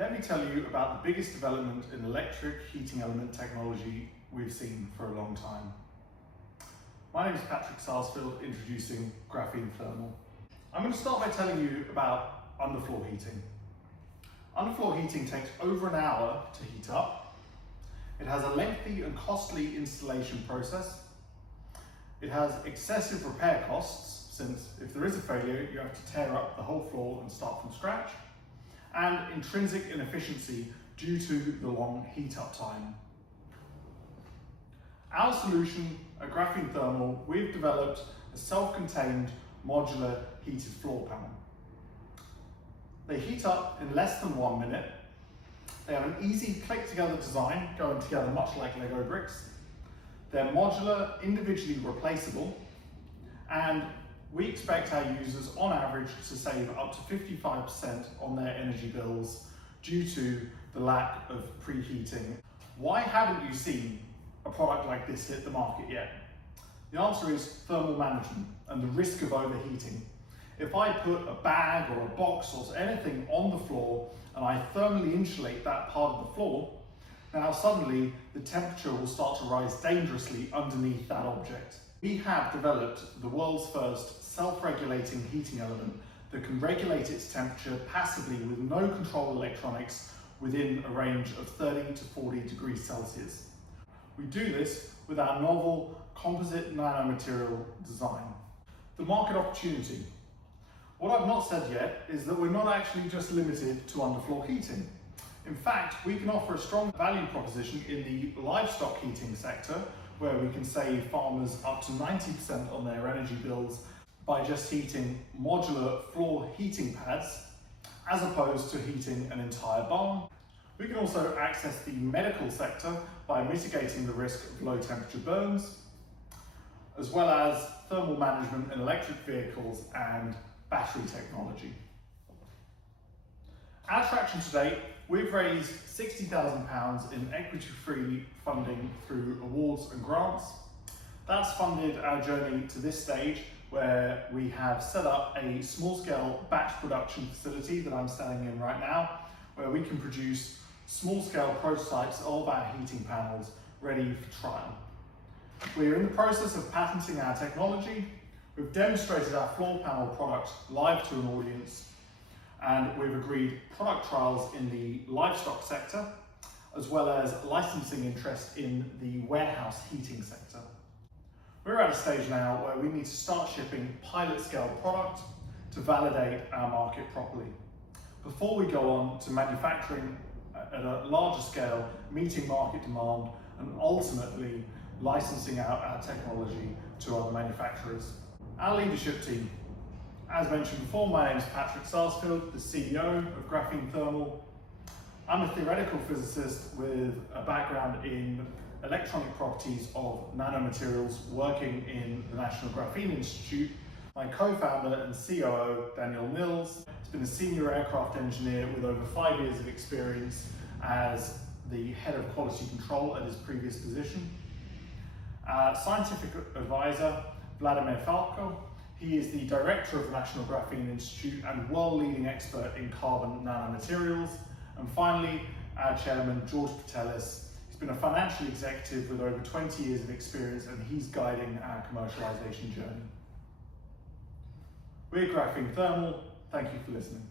let me tell you about the biggest development in electric heating element technology we've seen for a long time. My name is Patrick Sarsfield, introducing Graphene Thermal. I'm going to start by telling you about underfloor heating. Underfloor heating takes over an hour to heat up. It has a lengthy and costly installation process. It has excessive repair costs, since if there is a failure, you have to tear up the whole floor and start from scratch, and intrinsic inefficiency due to the long heat up time. Our solution at Graphene Thermal, we've developed a self-contained modular heated floor panel. They heat up in less than 1 minute. They have an easy click-together design, going together much like Lego bricks. They're modular, individually replaceable, and we expect our users on average to save up to 55% on their energy bills due to the lack of preheating. Why haven't you seen a product like this hit the market yet? The answer is thermal management and the risk of overheating. If I put a bag or a box or anything on the floor and I thermally insulate that part of the floor, now suddenly the temperature will start to rise dangerously underneath that object. We have developed the world's first self-regulating heating element that can regulate its temperature passively with no control electronics within a range of 30 to 40 degrees Celsius. We do this with our novel composite nanomaterial design. The market opportunity. What I've not said yet is that we're not actually just limited to underfloor heating. In fact, we can offer a strong value proposition in the livestock heating sector, where we can save farmers up to 90% on their energy bills by just heating modular floor heating pads, as opposed to heating an entire barn. We can also access the medical sector by mitigating the risk of low temperature burns, as well as thermal management in electric vehicles and battery technology. Our traction to date, we've raised £60,000 in equity-free funding through awards and grants. That's funded our journey to this stage, where we have set up a small-scale batch production facility that I'm standing in right now, where we can produce small-scale prototypes of our heating panels ready for trial. We're in the process of patenting our technology. We've demonstrated our floor panel product live to an audience, and we've agreed product trials in the livestock sector, as well as licensing interest in the warehouse heating sector. We're at a stage now where we need to start shipping pilot scale product to validate our market properly, before we go on to manufacturing at a larger scale, meeting market demand, and ultimately licensing out our technology to other manufacturers. Our leadership team. As mentioned before, my name is Patrick Sarsfield, the CEO of Graphene Thermal. I'm a theoretical physicist with a background in electronic properties of nanomaterials, working in the National Graphene Institute. My co-founder and COO, Daniel Mills, has been a senior aircraft engineer with over 5 years of experience as the head of quality control at his previous position. Scientific advisor, Vladimir Falko. He is the director of the National Graphene Institute and world-leading expert in carbon nanomaterials. And finally, our chairman, George Patelis. He's been a financial executive with over 20 years of experience, and he's guiding our commercialization journey. We're Graphene Thermal. Thank you for listening.